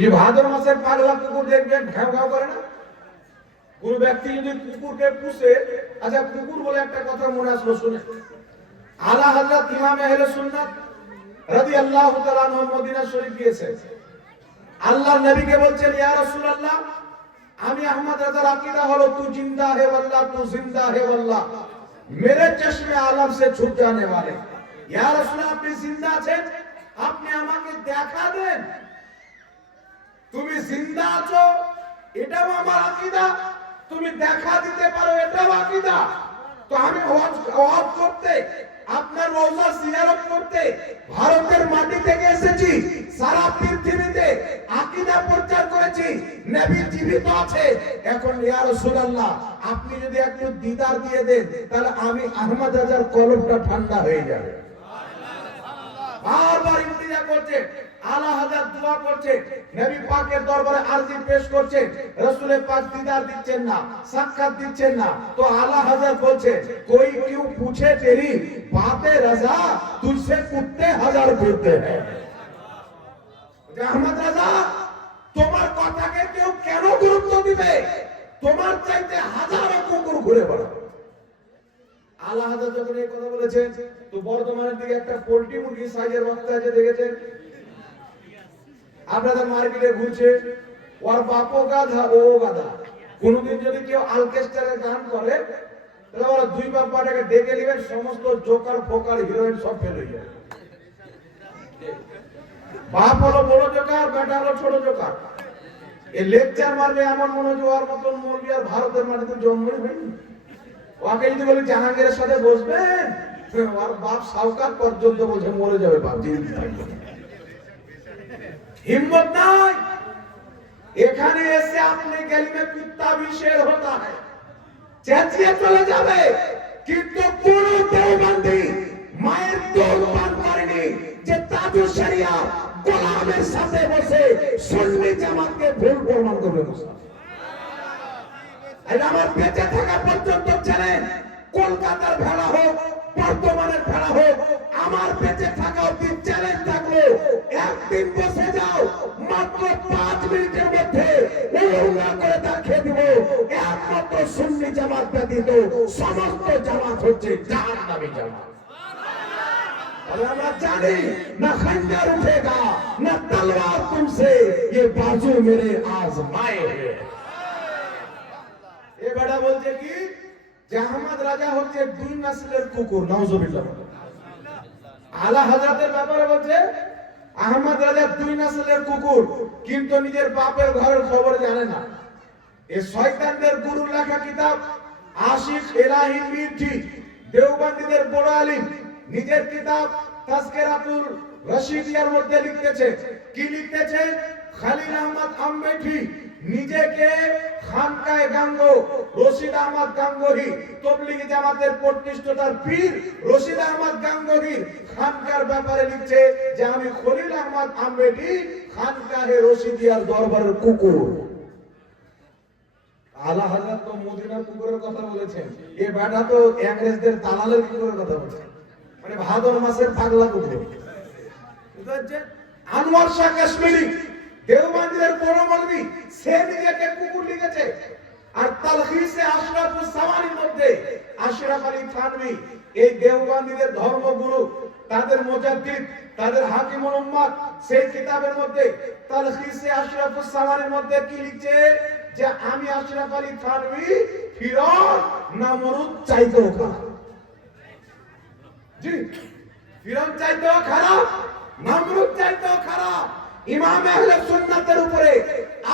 এই ভাদ্র মাসের পাগলা কুকুর দেখবেন ঘাউ ঘাউ করে না? কোন ব্যক্তি যদি কুকুরকে পুষে, আচ্ছা কুকুর বলে একটা কথা মনে আসলো শুনে, আলা হযরত ইমাম আহলে সুন্নাত রাদিয়াল্লাহু তাআলা আনহু মদিনা শরীফ গিয়েছে। আল্লাহর নবীকে বলছেন, ইয়া রাসূলুল্লাহ, আমি আহমদ রাজার আকীদা হলো তু জিন্দা হে ওয়াল্লাহ, তু জিন্দা হে ওয়াল্লাহ, মেরে চশমে আলম সে ছুট जाने वाले। ইয়া রাসূলুল্লাহ, আপনি জিন্দা আছেন, আপনি আমাকে দেখা দেন, তুমি জিন্দা আছো এটাও আমার আকীদা, তুমি দেখা দিতে পারো এটাও আকীদা। তো আমি হজ করতে, আপনার রওজা জিয়ারত করতে ভারতের মাটি থেকে এসেছি, সারা পৃথিবীতে আকীদা প্রচার করেছি, নবী জীবিত আছে। এখন ইয়া রাসূলুল্লাহ, আপনি যদি একটু দিদার দিয়ে দেন তাহলে আমি আহমদ রাজার কলবটা ঠান্ডা হয়ে যাবে। বারবার ইন্তিজা করছে, আলা হযরত দোয়া করছে, নবী পাকের দরবারে আরজি পেশ করছে, রাসূলের পাক দিদার দিচ্ছেন না, সাক্ষাৎ দিচ্ছেন না। তো আলা হযরত বলছে, कोई क्यों पूछे तेरी बातें रजा, तुझसे कुत्ते हजार फिरते हैं। আহমদ রাজা, তোমার কথাকে কেউ কেন গুরুত্ব দিবে? তোমার চাইতে হাজারো কুকুর ঘুরে বেড়ায়। আলা হযরত যখন এই কথা বলেছেন, তো বর্তমানের দিকে একটা পোল্ট্রি মুরগি সাইজের বাচ্চা আছে, দেখেছেন? আপনাদের মার্কেটে ঘুরছে, ওর বাপও গাধা ও গাধা। কোনদিন যদি কেউ অর্কেস্ট্রার গান করে, তাহলে ওরা দুই বাপ্পাটাকে ডেকে নেবেন, সমস্ত জোকার ফোকার হিরোইন সব ফেল হয়ে যাবে। বাপ হলো বড় জোকার, বেটা হলো ছোট জোকার। এই লেকচার মারবে এমন মনোযোগ, আর মতন মৌলবি আর ভারতের মাটিতে জন্মই হয়নি। ওকে যদি বলি জাহাঙ্গীরের সাথে বসবেন, আর বাপ সাউকার পর্যন্ত বলছে মরে যাবে বাপ, হিম্মত নাই। এখানে এসে আপনি গেলিমে কুত্তা भी शेर होता है, চেঁচিয়ে চলে যাবে, কিন্তু কোন দেওবন্দি মায়ের দোল পান করেনি যে তাজুল শরিয়া গোলামের সাথে বসে সুন্নি জামাতকে ভুল প্রমাণ করবে। আমার বেঁচে থাকা পর্যন্ত চ্যালেঞ্জ, কলকাতার ভেড়া হোক, বর্তমানের ভেড়া হোক, আমার বেঁচে থাকা অবধি চ্যালেঞ্জ থাকলো, একদিন বসে যাও, মাত্র 5 মিনিটের মধ্যে উলঙ্গা করে দেখিয়ে দিব, একমাত্র সুন্নি জামাত ব্যতীত সমস্ত জামাত হচ্ছে জাহান্নামী জামাত। আমরা জানি না খঞ্জর উঠেগা না তলোয়ার তুমসে, ये बाजू मेरे आजमाए हैं। এ বেটা বলছে কি যে আহমদ রাজা হচ্ছে 2 নসলের কুকুর, নাউজুবিল্লাহ। আলা হযরতের ব্যাপারে বলছে আহমদ রাজা 2 নসলের কুকুর, কিন্তু নিজের বাপের ঘরের খবর জানে না। এই শয়তানদের গুরু লেখা কিতাব আশিক ইলাহি মির্জি, দেওবন্দীদের বড় আলিম, নিজের কিতাব তাজকিরাতুল রশিদিয়ার মধ্যে লিখতেছে, কি লিখতেছে? খলিল আহমদ আম্বেঠি নিজেকে খানকায়ে গাঙ্গো রশিদ আহমদ গাঙ্গোহী, তবলিগি জামাতের প্রতিষ্ঠাতার পীর রশিদ আহমদ গাঙ্গোহীর খানকার ব্যাপারে লিখছে যে আমি খলিল আহমদ আম্বেঠি খানকাহে রশিদিয়ার দরবারের কুকুর। আলা হযরত তো মদিনার কুকুরের কথা বলেছেন, এই বেটা তো ইংরেজদের দালালের কুকুরের কথা বলছে, মানে ভাদর মাসের পাগলা কুকুর। বুঝতে আনোয়ার শাহ কাশ্মীরি দেওবন্দের বড় মৌলবি, সে নিজেকে কুকুর লিখেছে। আর তালখিসে আশরাফুস সাওয়ারির মধ্যে আশরাফ আলী থানভী, এই দেওবন্দের ধর্মগুরু, তাদের মুজাদ্দিদ, তাদের হাকিমুল উম্মাত, সেই কিতাবের মধ্যে তালখিসে আশরাফুস সাওয়ারির মধ্যে কি লিখছে যে আমি আশরাফ আলী থানভী ফিরআউন নমরুদ চাইতেও খারাপ। জি, ফিরআউন চাইতেও খারাপ, নমরুদ চাইতেও খারাপ। ইমাম আহলে সুন্নাতের উপরে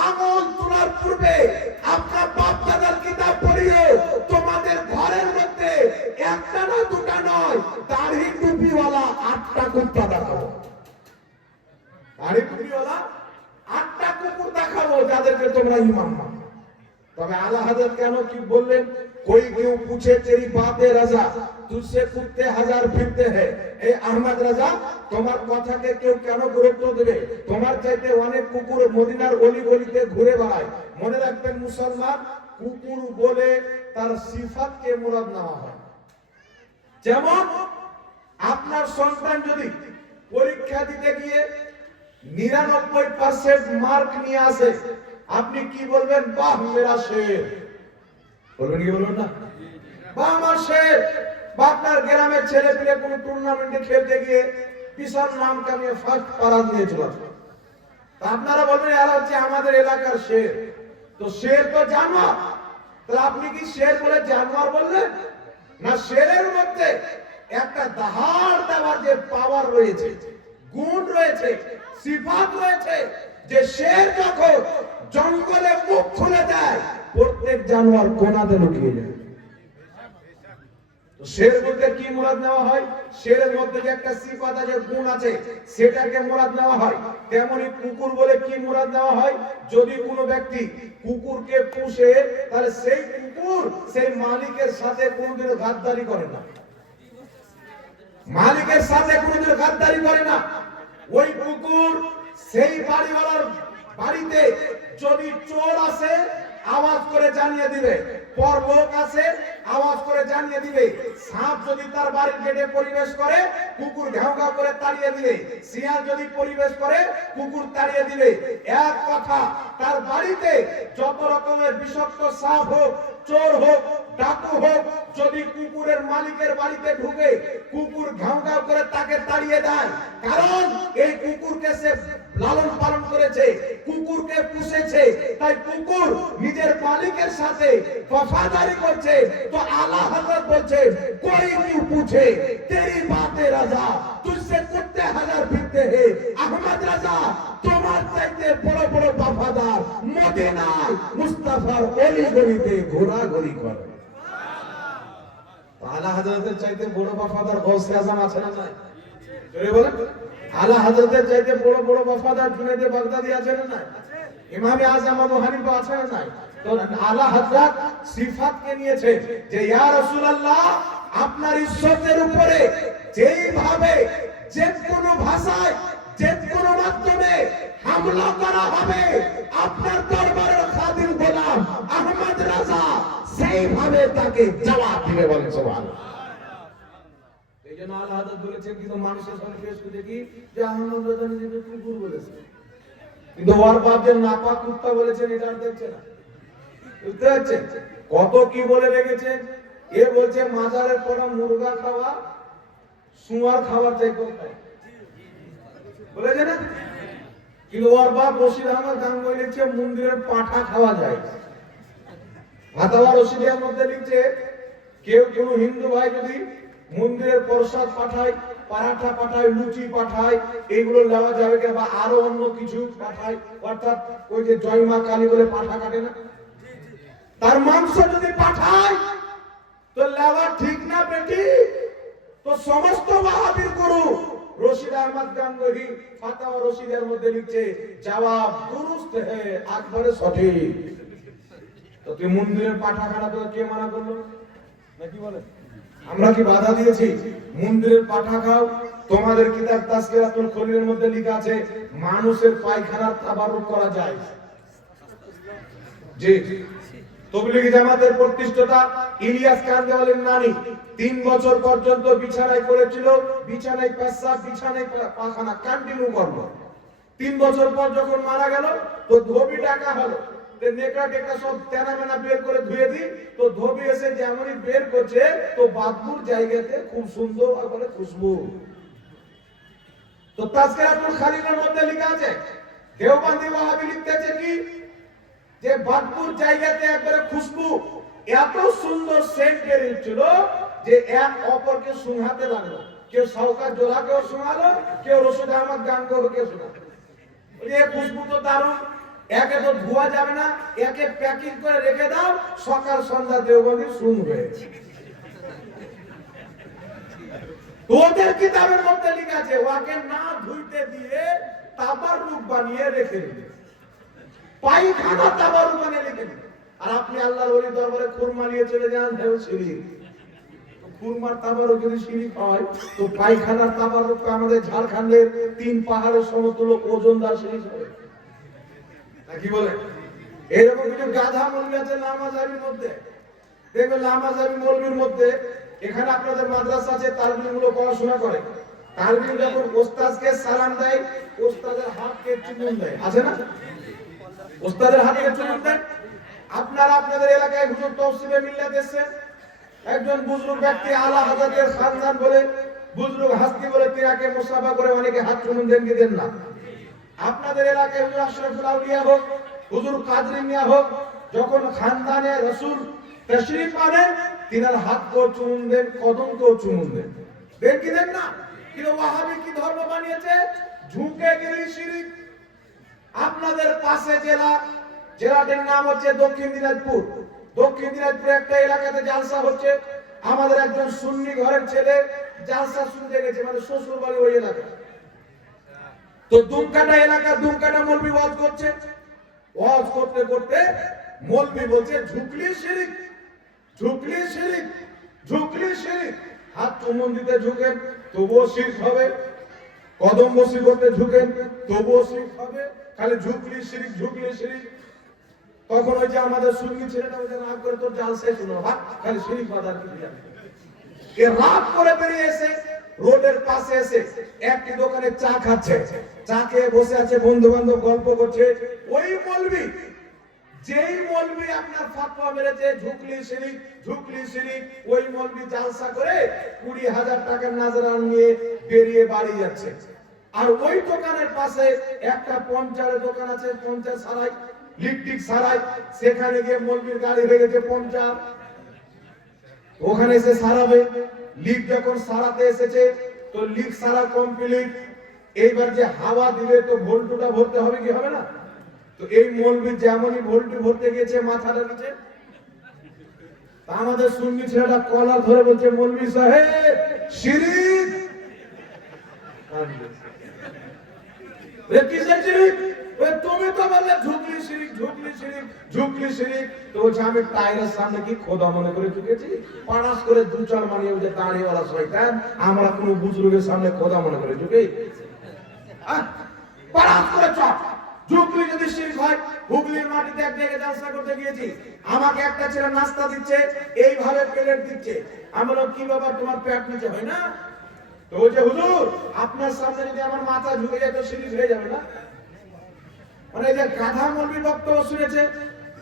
আঙুল তোলার পূর্বে আপনার বাপ দাদার কিতাব পড়িয়ে তোমাদের ঘরের মধ্যে একটা না দুটা নয়, দাড়ি টুপিওয়ালা 8টা কুত্তা দেখাবো। দাড়ি টুপিওয়ালা 8টা কুকুর দেখাবো, যাদেরকে তোমরা ইমাম মানো। তবে আলা হযরত কেন কি বললেন? कोई क्यों पूछे तेरी बातें रजा, तुझसे कुत्ते हजार फिरते हैं। এই আহমদ রাজা, তোমার কথাকে কেউ কেন গুরুত্ব দেবে? তোমার চাইতে অনেক কুকুর মদিনার অলি গলিতে ঘুরে বেড়ায়। মনে রাখবেন মুসলমান, কুকুর বলে তার সিফাতকে মুরাদ নেওয়া হয়। যেমন আপনার সন্তান যদি পরীক্ষা দিতে গিয়ে 99% মার্ক নিয়ে আসে, আপনি কি বলবেন? বাহ মেরা শের বলবেন, কি বলবেন না? বাহ আমার শের। বা আপনার গ্রামের ছেলে পেলে কোন টুর্নামেন্টে খেলতে গিয়ে বিশাল নাম কামিয়ে ফার্স্ট প্রাইজ নিয়েছিল, আপনারা বলবেন এরা হচ্ছে আমাদের এলাকার শের। তো শের তো জানোয়ার, তাহলে আপনি কি শের বলে জানোয়ার বললেন না? শেরের মধ্যে একটা দাহাড় দেওয়ার যে পাওয়ার রয়েছে, গুণ রয়েছে, সিফাত রয়েছে, যে শের যখন জঙ্গলে মুখ খুলে দেয় প্রত্যেক জানোয়ার কোনাতে লুকিয়ে যায়। শের বলতে কি মুরাদ নেওয়া হয়? শেরের মধ্যে যে একটা সিফাত আছে, গুণ আছে, সেটাকে মুরাদ নেওয়া হয়। তেমনি কুকুর বলে কি মুরাদ নেওয়া হয়? যদি কোনো ব্যক্তি কুকুরকে পুষে, তাহলে সেই কুকুর সেই মালিকের সাথে কোনোদিনও গাদ্দারি করে না, মালিকের সাথে কোনোদিনও গাদ্দারি করে না। ওই কুকুর সেই বাড়িওয়ালার বাড়িতে যদি চোর আসে আওয়াজ করে জানিয়ে দিবে, পর লোক আসে আওয়াজ করে জানিয়ে দিবে, সাপ যদি তার বাড়ির গেটে পরিবেশ করে কুকুর ঘাউ ঘাউ করে তাড়িয়ে দিবে, শিয়াল যদি পরিবেশ করে কুকুর তাড়িয়ে দিবে। এক কথা, তার বাড়িতে যত রকমের বিষাক্ত সাপ হোক, চোর হোক, ডাকু হোক, যদি কুকুরের মালিকের বাড়িতে ঢুকে কুকুর ঘাউ ঘাউ করে তাকে তাড়িয়ে দেয়। কারণ এই কুকুরকে সে লালন পালন করেছে, কুকুরকে পুষেছে, তাই কুকুর নিজের মালিকের সাথে वफादारी করছে। তো আলা হযরত বলছে, कोई क्यों पूछे तेरी बातें रजा, तुझसे कुत्ते हजार फिरते हैं। अहमद रजा তোমার চাইতে বড় বড় वफादार মদিনায় মুস্তাফার অলি গলিতে ঘোরাঘুরি করে। আলা হযরতের চাইতে বড় वफादार গৌসে আজম আছে না নাই? জোরে বলেন। আলা হযরতের চাইতে বড় বড় वफादार জুনায়েদ বাগদাদি আছে না নাই? ইমাম আযম আবু হানিফা আছে না নাই? তো আলা হযরত সিফাতকে নিয়েছে যে ইয়া রাসূলুল্লাহ, আপনার ইজ্জতের উপরে যেইভাবে যে কোনো ভাষায় যে কোনো মাধ্যমে হামলা করা হবে, আপনার দরবারের খাদিম গোলাম আহমদ রাজা সেইভাবে তাকে জবাব দিবে। বলেন সুবহানাল্লাহ। এইজন্য আলা হযরত বলেছেন, কিন্তু মানুষের সামনে পেশ করে দেখি যে আহমদ রাজা নিজেকে কুকুর বলেছে, কিন্তু ওর বাপ যে নাপাক কুত্তা বলেছেন এটা দেখছে না। বুঝতে পারছেন কত কি বলে রেখেছে? এ বলছে মাজারের পরে মুরগা খাওয়া সুয়ার খাওয়ার চাইতে বলেছে না? কিন্তু ওর বাপ রশিদ আহমদ গাঙ্গুলি লিখছে মন্দিরের পাঠা খাওয়া যায়। ফাতাওয়া রশিদিয়ার মধ্যে লিখছে, কেউ কোনো হিন্দু ভাই যদি মন্দিরের প্রসাদ পাঠায়, পরাঠা পাঠায়, লুচি পাঠায়, এগুলো নেওয়া যাবে কি? বা আরো অন্য কিছু পাঠায়, অর্থাৎ ওই যে জয় মা কালী বলে পাঠা কাটে না, তার মাংস যদি পাঠায় তো নেওয়া ঠিক না বেটি? তো সমস্ত ওয়াহাবীর গুরু রশিদ আহমদ গাঙ্গুহি ফাতাওয়া রশিদের মধ্যে লিখছে, জবাব দুরুস্ত হে, একবারে সঠিক। তো তুই মন্দিরের পাঠা খাওয়া তো কে মানা করলো? নাকি বলে আমরা কি বাধা দিয়েছি? মন্দিরের পাঠা খাও। তোমাদের কিতাব তাসকিরাতুল খলিলের মধ্যে লেখা আছে মানুষের পায়খানার তাবাররুক করা যায়। জি, তবলিগি জামাতের প্রতিষ্ঠাতা ইলিয়াস কান্দেওয়ালের নানি 3 বছর পর্যন্ত বিছানায় পড়েছিল, বিছানায় পেশাব, বিছানায় পায়খানা কন্টিনিউ করলো। 3 বছর পর যখন মারা গেল তো ধোবি ডাকা হলো, নেকড়া টেকড়া সব তেনামেনা বের করে ধুয়ে দি। তো ধোবি এসে যেমনই বের করছে তো বাথরুমের জায়গাতে খুব সুন্দর করে খুশবু। তো তাসকিরাতুল খলিলের মধ্যে লেখা আছে, দেওবন্দি ওয়াহাবি লিখতেছে কি যে বাথরুমের জায়গাতে একবারে খুশবু, এত সুন্দর সেন্ট বেরিয়েছিল যে এক অপরকে সুঙাতে লাগলো। কেউ শওকত জোলাকেও শোনালো, কেউ রশিদ আহমদ গাঙ্গুহিকে শোনালো। এই খুশবু তো দারুণ, একে তো ধোয়া যাবে না, একে প্যাকিং করে রেখে দাও, সকাল সন্ধ্যা দেওবন্দি শুনবে। ওদের কিতাবের মধ্যে লেখা আছে ওকে না ধুইতে দিয়ে তাবাররুক বানিয়ে রেখে দিবে, পায়খানা তাবাররুক বানিয়ে রেখে দিবে। আর আপনি আল্লাহর ওলি দরবারে খুরমা নিয়ে চলে যান, হেও শিরিক। খুরমার তাবাররুক যদি শিরিক হয় তো পায়খানার তাবাররুক আমাদের ঝাড়খণ্ডের 3 পাহাড়ের সমতুল্য ওজনদার শিরিক হবে নাকি বলে? এরকম কিছু গাধা মৌলবি আছে লামাজাবির মধ্যে, দেখবেন লামাজাবি মৌলবির মধ্যে, এখানে আপনাদের মাদ্রাসা আছে, তালবিলগুলো পড়াশোনা করে, তালবিন যখন ওস্তাদকে সালাম দেয়, ওস্তাদের হাতকে চুমুন দেয়, আছে না? ওস্তাদের হাতকে চুমুন দেয়। আপনারা আপনাদের এলাকায় হুজুর তৌসিফে মিল্লাত এসেছে, একজন বুজুর্গ ব্যক্তি আলা হযরতের খানদান বলে, বুজুর্গ হাস্তি বলে তিনাকে মুসাফা করে অনেকে হাত চুমুন দেন কি দেন না? আপনাদের এলাকায় হুজুর আশরাফুল আউলিয়া হোক, হুজুর কাদরি মিয়া হোক, যখন খানদানে রাসূল তশরিফ আনেন তিনার হাতকেও চুমুন দেন, কদমকেও চুমুন দেন, দেন কি দেন না? কিন্তু ওয়াহাবি কি ধর্ম বানিয়েছে? ঝুঁকে গেলেই শিরক। আপনাদের পাশে জেলাটার নাম হচ্ছে দক্ষিণ দিনাজপুর। দক্ষিণ দিনাজপুরে একটা এলাকাতে জালসা হচ্ছে, আমাদের একজন সুন্নি ঘরের ছেলে জালসা শুনতে গেছে, মানে শ্বশুর বাড়ি ওই এলাকা। তো দুমকাটা এলাকা, দুমকাটা মৌলবি ওয়াজ করছে, ওয়াজ করতে করতে মৌলবি বলছে ঝুঁকলি শিরক, ঝুঁকলি শিরক, ঝুঁকলি শিরক। হাত চুমন দিতে ঝুঁকেন তবুও শিরক হবে, কদম বসি করতে ঝুঁকেন তবুও শিরক হবে, খালি ঝুঁকলি শিরক, ঝুঁকলি শিরক। তখন ওই যে আমাদের সুন্নি ছেলেটা ওই যে রাগ করে তোর জালসাই শুনো, ভাগ খালি শিরক বাজার কি দিয়া। এ রাগ করে বেরিয়ে এসে রোডের পাশে এসে একটি দোকানে চা খাচ্ছে, চা খেয়ে বসে আছে, বন্ধু বান্ধব গল্প করছে। ওই মৌলবি, যেই মৌলবি আপনার ফাতোয়া মেরেছে ঝুঁকলি শিরক, ঝুঁকলি শিরক, ওই মৌলবি জালসা করে 20,000 টাকার নাজরানা নিয়ে বেরিয়ে বাড়ি যাচ্ছে। আর ওই দোকানের পাশে একটা পঞ্চারের দোকান আছে, পঞ্চার সারাই, লিকটিক সারাই, সেখানে গিয়ে মৌলবির গাড়ি হয়ে গেছে পঞ্চার, ওখানে এসে সারাবে। লিক যখন সারাতে এসেছে তো লিক সারা কমপ্লিট, এইবার যে হাওয়া দিবে তো ভোল্টটা ভরতে হবে কি হবে না? তো এই মৌলবি যেমনই ভোল্ট ভরতে গেছে মাথাটা নিচে, তা আমাদের সুন্নি ছেলেটা কলার ধরে বলছে মৌলবি সাহেব শিরক। কিসের শিরক? তুমি তো বললে ঝুঁকলি শিরক, ঝুঁকলি শিরক, ঝুঁকলি শিরক। তো বলছে আমি টায়ারের সামনে কি খোদা মনে করে ঝুঁকেছি? পাড়াস করে দু চার মারিয়ে যে দাঁড়িয়েওয়ালা শয়তান, আমরা কোনো বুজুর্গের সামনে খোদা মনে করে ঝুঁকি? পাড়াস করে চপ ঝুঁকলি যদি শিরক হয়। হুগলির মাটিতে এক জায়গায় জালসা করতে গিয়েছি, আমাকে একটা ছেলে নাস্তা দিচ্ছে, এইভাবে প্লেট দিচ্ছে। আমি বললাম কি বাবা তোমার পেট নিচে হয় না? তো বলছে হুজুর আপনার সামনে যদি আমার মাথা ঝুঁকে যায় তো শিরক হয়ে যাবে না? মানে যে গাধা মৌলবি বক্তব্য শুনেছে,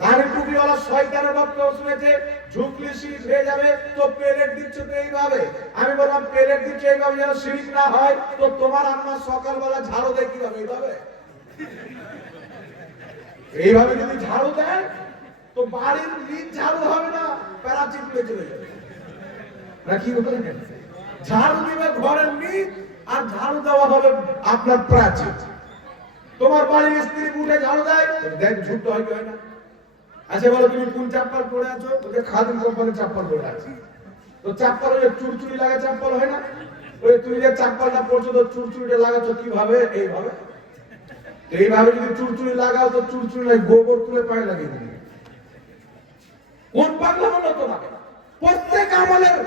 দাড়ি টুপিওয়ালা শয়তানের বক্তব্য শুনেছে, ঝুঁকলি শিরক হয়ে যাবে, তো প্লেট দিচ্ছ তো এইভাবে। আমি বললাম প্লেট দিচ্ছ এইভাবে যেন শিরক না হয়, তো তোমার আম্মা সকালবেলা ঝাড়ু দেয় কিভাবে? এইভাবে এইভাবে যদি ঝাড়ু দেয় তো বাড়ির নিচ ঝাড়ু হবে না, প্যারাচিট চলে যাবে না কি বলেন? ঝাড়ু দিবে ঘরের নিচ, আর ঝাড়ু দেওয়া হবে আপনার প্রাচীর। তোমার বাড়ির স্ত্রী উঠে ঝাড়ু দেয়, দেখ ঝুঁকতে হয় কি হয় না? আচ্ছা বলো তুমি কোন চাপ্পাল পরে আছো? ওকে খাদিম কোম্পানির চাপ্পাল পরে আছে। তো চাপ্পাল ওই চুরচুরি লাগা চাপ্পাল হয় না? ওই তুমি যে চাপ্পালটা পরছো তো চুরচুরিটা লাগাচ্ছ কিভাবে? এইভাবে। এইভাবে যদি চুরচুরি লাগাও তো চুরচুরি নাই, গোবর তুলে পায়ে লাগিয়ে দিবে। কোন পাগলা হলো তোমাকে? প্রত্যেক আমলের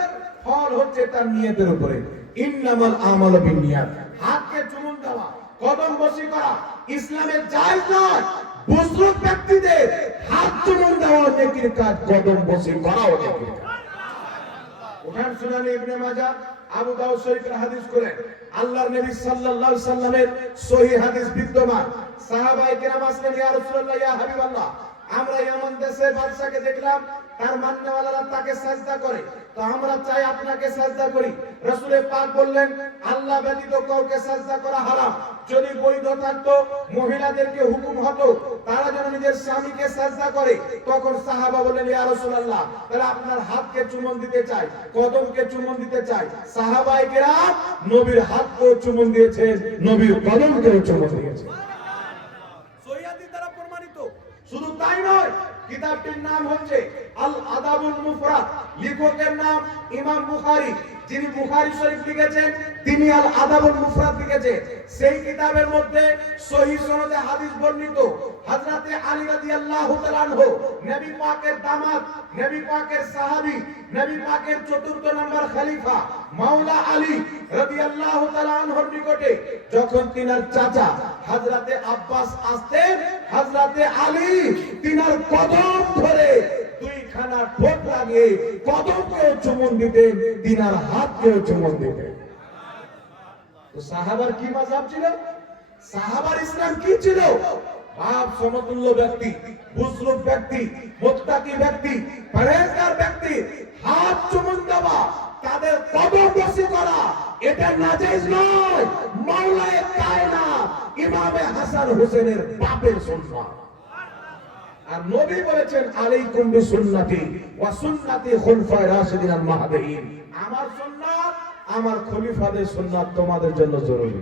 ফল হচ্ছে তার নিয়তের উপরে। ইন্নামাল আমালু বিন্নিয়াত। হাতকে চুমুন দেওয়া, কদম বসি করা ইসলামের জায়েজ নয়। বুজুর্গ ব্যক্তিদের হাত চুমুন দেওয়া নেকির কাজ, কদম বসি করাও নেকির কাজ। ওখানে সুনান ইবনে মাজাহ, আবু দাউদ শরীফের হাদিস করেন, আল্লাহর নবী সাল্লাল্লাহু আলাইহি সাল্লামের সহিহ হাদিস বিদ্যমান। সাহাবায়ে কেরাম আসলেন, ইয়া রাসূলুল্লাহ, ইয়া হাবিবাল্লাহ, আমরা ইয়ামান দেশের বাদশাকে দেখলাম, তার মান্যওয়ালারা তাকে সাজদা করে, তো আমরা চাই আপনাকে সাজদা করি। রাসূল পাক বললেন, আল্লাহ ব্যতীত কাউকে সাজদা করা হারাম। যদি বৈধ থাকতো মহিলাদেরকে হুকুম হতো তারা যেন নিজের স্বামীকে সাজদা করে। তখন সাহাবা বললেন, ইয়া রাসূলুল্লাহ, তাহলে আপনার হাতকে চুম্বন দিতে চাই, কদমকে চুম্বন দিতে চাই। সাহাবায়ে কেরাম নবীর হাতকেও চুম্বন দিয়েছেন, নবীর কদমকেও চুম্বন দিয়েছেন। সহিহাদিস দ্বারা প্রমাণিত। শুধু তাই নয়, কিতাবটির নাম হচ্ছে আল আদাবুল মুফরাদ, লেখকের নাম ইমাম বুখারী। যিনি বুখারী শরীফ লিখেছেন তিনি আল আদাবুল মুফরাদ লিখেছেন। সেই কিতাবের মধ্যে সহিহ সনদে হাদিস বর্ণিত, হযরতে আলী রাদিয়াল্লাহু তাআলা আনহু, নবী পাকের দামাত, নবী পাকের সাহাবী, নবী পাকের চতুর্থ নম্বর খলিফা মাওলা আলী রাদিয়াল্লাহু তাআলা আনহুর নিকটে যখন তিনার চাচা হযরতে আব্বাস আসতেন, হযরতে আলী তিনার কদম ধরে দুইখানা ঠোঁট লাগিয়ে কদমকেও চুম্বন দিতেন, তিনার হাতকেও চুম্বন দিতেন। তো সাহাবার কি মাযহাব ছিল? সাহাবার ইসলাম কি ছিল? বাপ সমতুল্য ব্যক্তি, বুজরুগ ব্যক্তি, মুত্তাকি ব্যক্তি, পরহেজগার ব্যক্তি, হাত চুমুন দেওয়া, তাদের কদম বসি করা, এটা নাজায়েজ নয়। মাওলায়ে কায়নাত ইমামে হাসান হোসেনের বাপের সুন্নাত। আর নবী বলেছেন আলাইকুম বিসুন্নতি ওয়া সুন্নতি খুলফায়ে রাশিদিন আল মাহদিয়িন, আমার সুন্নাত আমার খলিফাদের সুন্নাত তোমাদের জন্য জরুরি।